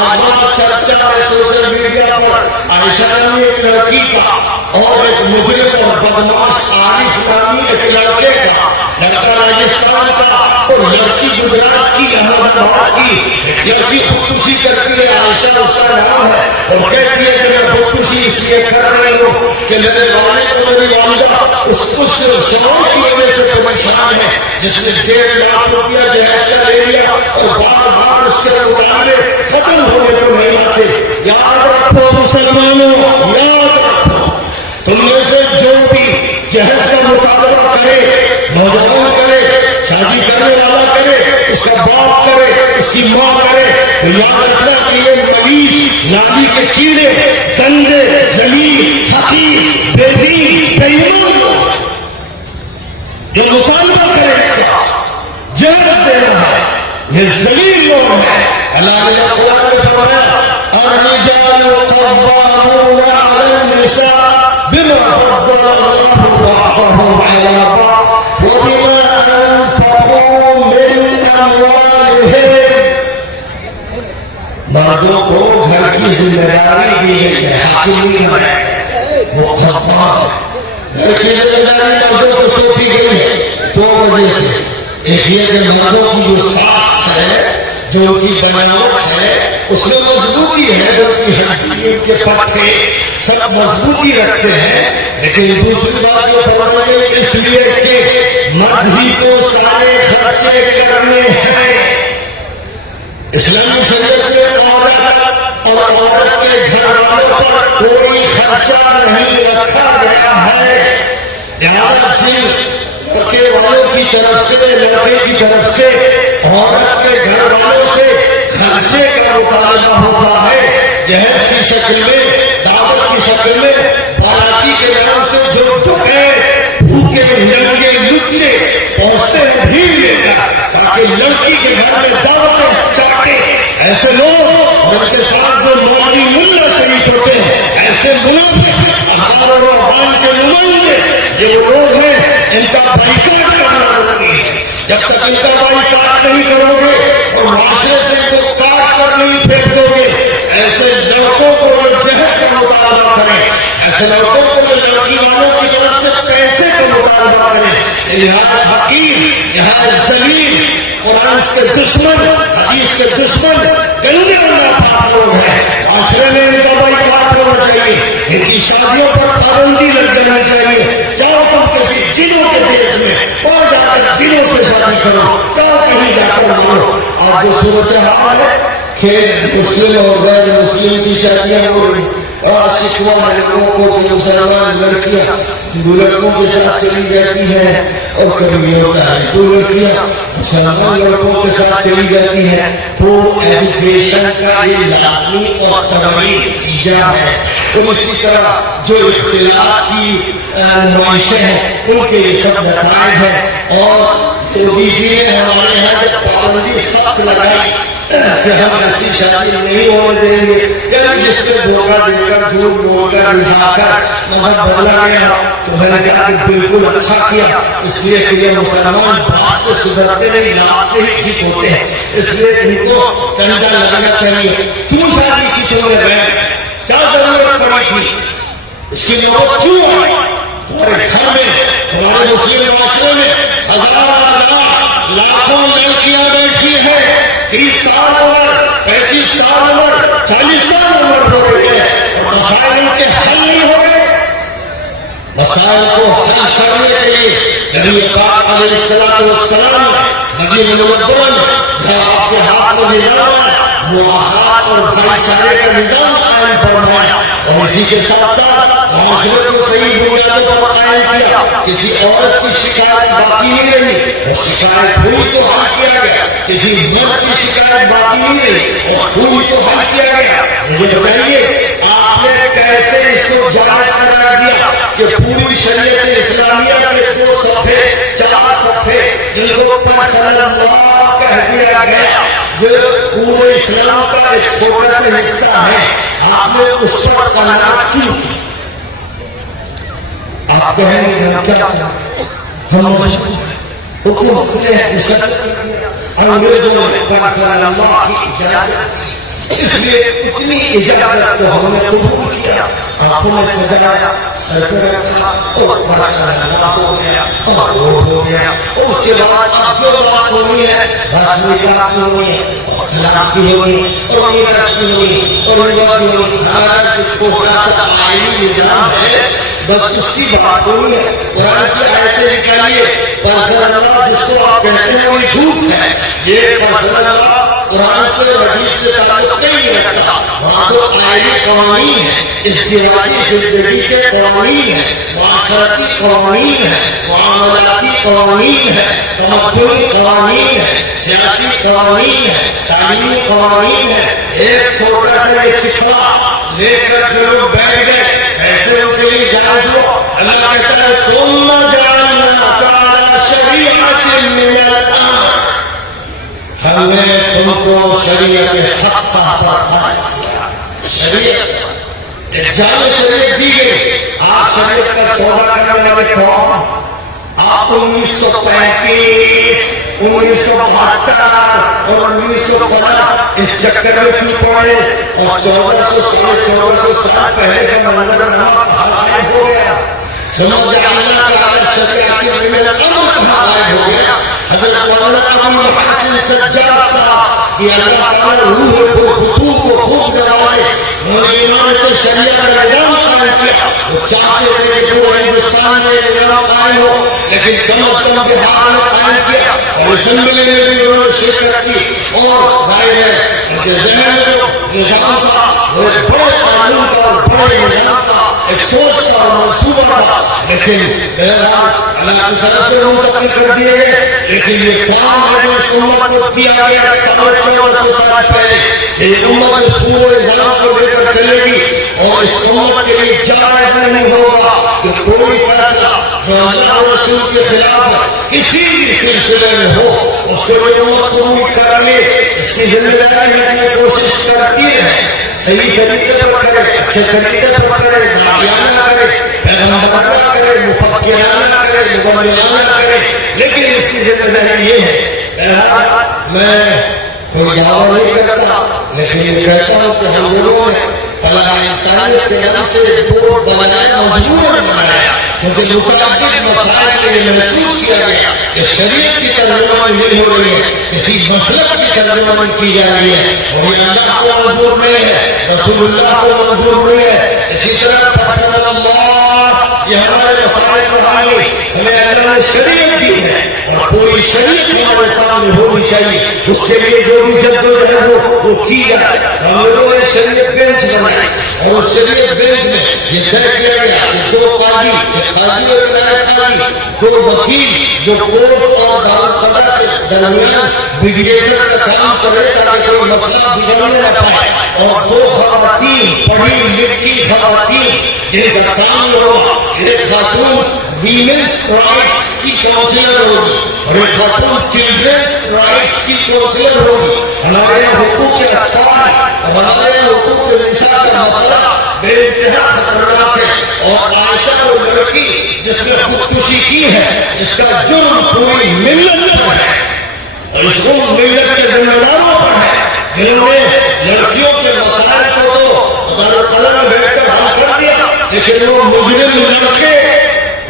آج بہت چرچا ہے سوشل میڈیا پر عائشہ نامی ایک لڑکی کا اور ایک مجرم اور بدماش عارف نامی ایک لڑکے کا، لڑکا راجستھان کا اور لڑکی گجرات کی، احمد آباد کی۔ لڑکی خودکشی کرتی ہے، عائشہ اس کا نام ہے، اور کہتی ہے کہ میں خودکشی اس لیے کر رہی ہوں کہ میرے والد اور میری والدہ اس شوہر کی وجہ سے پریشان ہے جس نے 1.5 لاکھ روپیہ جہیز کا لے لیا اور بار بار اس کے مطالبے ختم ہونے کو نہیں آتے۔ یاد رکھو مسلمانوں، یاد رکھو، تم میں سے جو بھی جہیز کا مطالبہ کرے، نوجوان کرے، شادی کرنے والا کرے، اس کا باپ کرے، اس کی ماں کرے، تو یاد رکھنا کہ یہ مریض، نالی کے کیڑے، گندے، ذلیل، حقیر، بے دین، بے ایمان جو مطالبہ کرے اس کا جہیز دینا ہے، یہ ذلیل لوگ ہیں۔ اللہ نے قرآن میں فرمایا الرجال قوامون علی النساء بما فضل اللہ بعضهم علی بعض وبما انفقوا من اموالهم۔ مردوں کو گھر کی ذمہ داری دی گئی ہے، حاکمیت ہے، وہ قوام گھر کی ذمہ داری مردوں کو سونپی گئی ہے 2 وجہ سے۔ ایک یہ کہ مردوں کی جو ساخت ہے، جو ان کی بناوٹ ہے، اس میں مضبوطی ہے، ان کی ہڈی، ان کے پٹھے سب مضبوطی رکھتے ہیں۔ لیکن دوسری بات یہ فرمائی گئی اس لیے کہ مرد ہی کو سارے خرچے کرنے ہیں۔ اسلامی شریعت میں عورت اور عورت کے گھر والوں پر کوئی خرچہ نہیں رکھا گیا ہے۔ لہذا جن لڑکے والوں کی طرف سے، لڑکے کی طرف سے عورت کے گھر والوں سے خرچے کا مطالبہ ہوتا ہے، جہیز کی شکل میں، دعوت کی شکل میں، باراتی کے نام سے جو ڈکے بھوکے ننگے لچے پہنچتے ہیں بھیڑ لے کر تاکہ لڑکی کے گھر میں دعوتیں چاہتے، ایسے لوگ ان کے ساتھ جو موالی ملا شریف ہوتے ہیں، ایسے منافق احبار و رہبان کے نمائندے، یہ وہ لوگ ہیں، ان کا بائیکاٹ کرنا ضروری ہے۔ جب تک ان کا بائیکاٹ نہیں کرو گے اور معاشرے سے ان کو کاٹ کر نہیں پھینک دو گے، ایسے لڑکوں کو جہیز کا مطالبہ کریں، ایسے لڑکوں کو لڑکی والوں کی طرف سے پیسے کا مطالبہ کریں، لہذا حقیر، لہذا ذلیل، قرآن کے دشمن، حدیث کے دشمن، گندے ناپاک لوگ ہیں۔ معاشرے میں ان کا بائیکاٹ ہونا چاہیے، ان کی شادیوں پر پابندی لگ جانی چاہیے۔ جاؤ تم کسی جنوں کے دیش میں اور جا کر جنوں سے شادی کرو، جاؤ کہیں جا کر کرو۔ آج جو صورتحال ہے کہ مسلم اور غیر مسلم کی شادیاں ہو رہی، اور شکوہ لڑکوں کو کہ مسلمان لڑکیاں ہندو لڑکوں کے ساتھ چلی جاتی ہیں، اور کبھی یہ ہوتا ہے ہندو لڑکیاں مسلمان لڑکوں کے ساتھ چلی جاتی ہیں، تو ایجوکیشن کا یہ لازمی اور طبعی نتیجہ ہے۔ اور اسی طرح جو اختلاف کی نمائشیں ہیں ان کے یہ سب نتائج ہیں۔ اور یوگی جی نے ہمارے یہاں جب پابندی سخت لگائی کہ ہم ایسی شادی نہیں ہونے دیں گے، یعنی جس کے دھوکہ دے کر، جھوٹ بول کر، رجھا کر مذہب بدلا گیا، تو میں نے کہا کہ بالکل اچھا کیا، اس لیے کہ یہ مسلمان بات سے سدھرتے نہیں، نام سے ہی ٹھیک ہوتے ہیں، اس لیے ان کو چندہ لگانا چاہیے۔ کیوں شادی کی تم نے بہن؟ کیا ضرورت پڑی تھی؟ اس کی نوبت کیوں آئی؟ تمہارے گھر میں، تمہارے مسلم معاشرے میں ہزار لاکھوں لڑکیاں بیٹھی ہیں، 30 سال عمر، 35 سال عمر، 40 سال عمر ہو رہی ہے، اور مسائل کے حل نہیں ہو رہے۔ مسائل کو حل کرنے کے لیے نبی پاک علیہ السلام مدینہ منورہ میں آپ کے ہاتھ میں نظام ہے، مواخات اور بھائی چارے کا نظام قائم فرمایا، اور اسی کے ساتھ ساتھ معاشرے کو صحیح بنیادوں پر قائم کیا۔ کسی عورت کی شکایت باقی نہیں رہی، اور شکایت ہوئی تو حل کیا گیا، کسی مرد کی شکایت باقی نہیں رہی اور ہوئی تو حل کیا گیا۔ مجھے بتائیے آپ نے کیسے اس کو جائز قرار دیا کہ پوری شریعت اسلامیہ کے 2 صفحے 4 صفحے جن کو اوپر صلی اللہ کہہ دیا گیا، جو پورے اسلام کا ایک چھوٹا سا حصہ ہے، آپ نے اس پر قناعت کیوں کی؟ آپ کہیں گے کیا ہم حکم کھلے ہیں، انگریزوں نے صلی اللہ کی اجازت دی، اس لیے اتنی اجازت کو ہم نے قبول کیا، آنکھوں میں سجایا، سر پہ رکھا اور بس اللہ ہو گیا اور وہ ہو گیا. اور اس کے بعد اب جو بات ہونی ہے بس نکاح کی ہونی ہے اور طلاق کی ہونی ہے اور میراث کی ہونی اور ربا کی ہونی. ہمارا جو چھوٹا سا آئینی نظام ہے بس اس کی بات ہونی ہے. قرآن کی آیتیں نکالیے، پرسنل اللہ جس کو آپ کہتے ہیں وہ جھوٹ ہے. یہ پرسنل اللہ قرآن سے حدیث سے تعلق نہیں رکھتا، وہاں تو آئینی قوانین ہے، ازدواجی زندگی کے قوانین ہے، معاشرتی قوانین ہے، معاملاتی قوانین ہے، تمدنی قوانین ہے، سیاسی قوانین ہے، تعلیمی قوانین ہے. ایک چھوٹا سا یہ چکھلا لے کر جو لوگ بیٹھ گئے ایسے ان کے لیے جائز ہو. اللہ کہتا ہے ثم جعلناک علی شریعۃ من الامر، ہم نے تم کو شریعت حق پر کیا. شریعت ایک جامع شریعت دی گئی. آپ شریعت کا سودا کرنے والے کون؟ آپ 1935 1972 اور 1950 اس چکر میں کیوں پڑے اور 1400 سال پہلے کا منظر غائب ہو گیا. سمجھ جانا کہ شریعت کی میں امر کہاں غائب ہو گیا. حضرت مولانا حسن سجاد صاحب کہ اللہ تعالیٰ روح کو خطوط کو خوب نوازے، انہوں نے امامت شریعت کا نظام قائم کیا. وہ چاہتے تھے کہ پورے ہندوستان میں نظام قائم ہو، لیکن کم از کم بہار میں قائم کیا اور اسمبلی میں بھی انہوں نے شرکت کی. اور ظاہر ہے ان کے ذہن میں جو نظام تھا وہ ایک بڑے قانون کا اور بڑے نظام کا ایک سوچ کا اور منصوبہ تھا، لیکن بہرحال اللہ کی طرف سے منتقل کر دیے گئے. لیکن یہ کام ہے جو اس امت کو دیا گیا 1400 سال پہلے، یہ امت پورے نظام کو لے کر چلے گی اور اس امت کے لیے جائز نہیں ہوگا کہ کوئی فیصلہ جو اللہ اور رسول کے خلاف کسی بھی سلسلے میں ہو اس کو یہ امت قبول کر لے. اس کی ذمہ داری ہے کہ کوشش کرتی ہے صحیح طریقے پر کرے، اچھے طریقے پر کرے، داعیانہ کرے، پیغمبرانہ کرے، مفکرانہ کرے، مبلغانہ کرے. لیکن اس کی ذمہ داری یہ ہے. بہرحال میں کوئی دعویٰ نہیں کرتا، لیکن یہ کہتا ہوں کہ ہم لوگوں نے فلاح انسانیت کے نام سے بورڈ بنایا، مجبور بنایا، کیونکہ متعدد مسائل کے لیے محسوس کیا گیا کہ شریعت کی ترجمانی نہیں ہو رہی ہے، کسی مسلک کی ترجمانی کی جا رہی ہے اور یہ اللہ کو منظور نہیں ہے، رسول اللہ کو منظور نہیں ہے. اسی طرح پرسنل اللہ یہ ہمارے مسائل پر آئی، ہمیں اللہ نے شریعت دی ہے اور کوئی شریعت ہمارے سامنے ہونی چاہیے. اس کے لیے جو بھی جدوجہد وہ کی جائے. ہم لوگوں نے شریعت بینچ بنائی اور اس شریعت بینچ میں یہ طے کیا گیا کہ دو قاضی، ایک قاضی اور ایک قاضی، دو وکیل جو کورٹ اور دارالقضا کے درمیان میڈیٹر کا کام کرے تاکہ کوئی مسئلہ بگڑنے نہ پائے، اور دو خواتین پڑھی لکھی خواتین جن کا کام ہوگا. ایک خاتون ویمنس رائٹس کی کونسلر ہوگی اور ایک خاتون چلڈرنس رائٹس کی کونسلر ہوگی. ہمارے حقوق کے اطفال اور ہمارے حقوق کے نساء کا مسئلہ بے انتہا خطرناک ہے. اور عائشہ وہ لڑکی جس نے خودکشی کی ہے اس کا جرم پوری ملت پر ہے اور اس کو ملت کے ذمہ داروں پر ہے جنہوں نے لڑکیوں کے مسائل کو تو دارالقضا میں بیٹھ کر حل کر دیا، لیکن وہ مجرم لڑکے،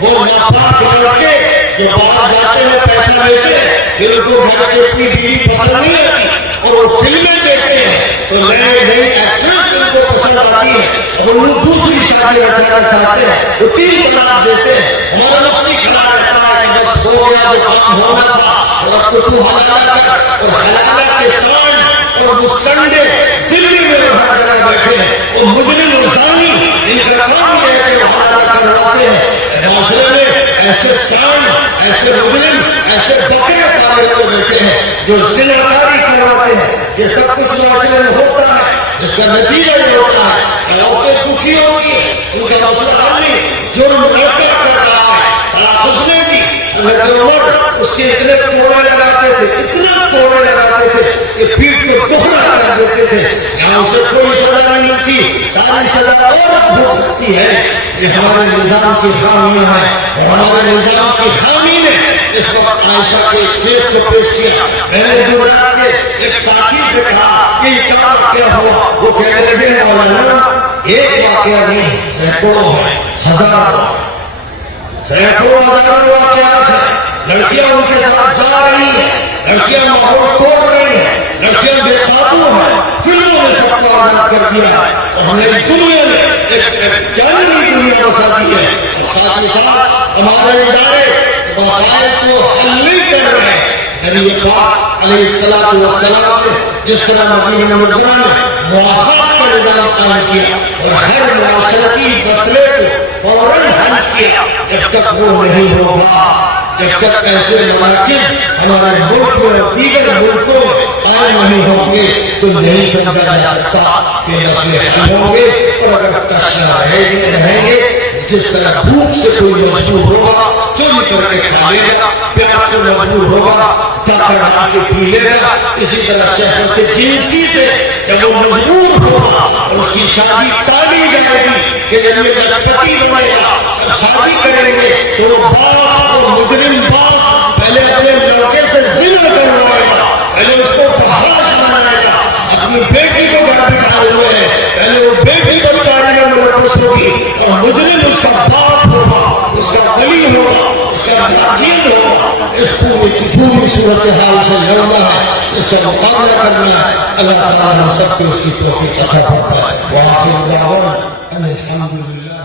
وہ ناپاک لڑکے جو باہر جاتے ہیں پیسہ لیتے ہیں، پھر ان کو گھر کے اپنی بیوی پسند نہیں آتی اور وہ فلمیں دیکھتے ہیں تو نئے نئے ایکٹریس ان کو پسند آتی ہے اور وہ دوسری شادی رچانا چاہتے ہیں، وہ 3 طلاق دیتے ہیں. ہمارا مفتی کھڑا رہتا ہے کہ بس ہو گیا جو کام ہونا تھا اور اب تو حلالہ کر. اور حلالہ کے ساتھ اور مستنڈے دلی میں ہر جگہ بیٹھے ہیں، وہ مجرم انسانی ان کا کام یہ ہے کہ حلالہ کرواتے ہیں. معاشرے میں ایسے سان، ایسے مجرم، ایسے بکرے پالے ہوئے بیٹھے ہیں جو زناکاری کرواتے ہیں. یہ سب کچھ معاشرے میں ہوتا ہے، اس کا نتیجہ یہ ہوتا ہے کہ عورتیں دکھی ہوتی ہیں، ان کا مسئلہ حل نہیں. جرم مرتب کر رہا ہے اس نے بھی. عمر اس کے اتنے کوڑے لگاتے تھے، اتنا کوڑے لگاتے تھے کہ پیٹ کو دکھنا کر دیتے تھے. یہاں اسے کوئی سزا نہیں ملتی، ساری سزا عورت بھگتتی ہے. یہ ہمارے نظام کی خامی ہے اور ہمارے نظام کی خامی نے اس وقت عائشہ کے کیس کو پیش کیا. میں نے گزرا کے ایک ساتھی سے کہا کہ یہ کیا ہوا؟ وہ کہنے لگے مولانا ایک واقعہ نہیں، سینکڑوں ہیں، ہزاروں واقعات ہیں. لڑکیاں ان کے ساتھ جا رہی ہیں، لڑکیاں ماحول توڑ رہی ہیں، لڑکیاں بے قابو ہیں. فلموں نے سب کو آزاد کر دیا ہے اور ہم نے دنیا میں ایک جانوری دنیا بسا دی ہے. ساتھ ہی ساتھ ہمارے ادارے مسائل کو حل نہیں کر رہے ہیں. نبی پاک علیہ السلام نے جس طرح مدینہ منورہ میں مواخات کا نظام قائم کیا اور ہر معاشرتی مسئلے کو فوراً حل کیا، جب تک وہ نہیں ہوگا، جب تک ایسے مراکز ہمارے ملک میں اور دیگر ملکوں میں قائم نہیں ہوں گے تو نہیں سمجھا جا سکتا کہ مسئلے حل ہوں گے. اور اگر تشنا رہیں گے جس طرح بھوک سے کوئی مجبور ہوگا چوری کر کے کھا لے گا، پیاس سے مجبور ہوگا ڈاکہ ڈال کے پی لے گا، اسی طرح شہرت جنسی سے جب وہ مجبور ہوگا اور اس کی شادی ٹالی جائے گی کہ جب یہ لکھپتی بنے گا جب شادی کریں گے تو وہ باپ اور مجرم باپ پہلے اپنے لڑکے سے زنا کروائے گا، پہلے اس کو فحاش بنائے گا، اپنی بیٹی کو گھر بٹھائے ہوئے ہیں، پہلے وہ بیٹی کو بتائے گا ملوث ہوگی اور مجرم اس کا باپ ہوگا، اس کا ولی ہوگا، اس کا گارڈین ہوگا. اس پوری کی پوری صورتحال سے لڑنا ہے، اس کا مقابلہ کرنا ہے. اللہ تعالیٰ ہم سب کو اس کی توفیق عطا فرمائے. وآخر دعوانا ان الحمد للہ.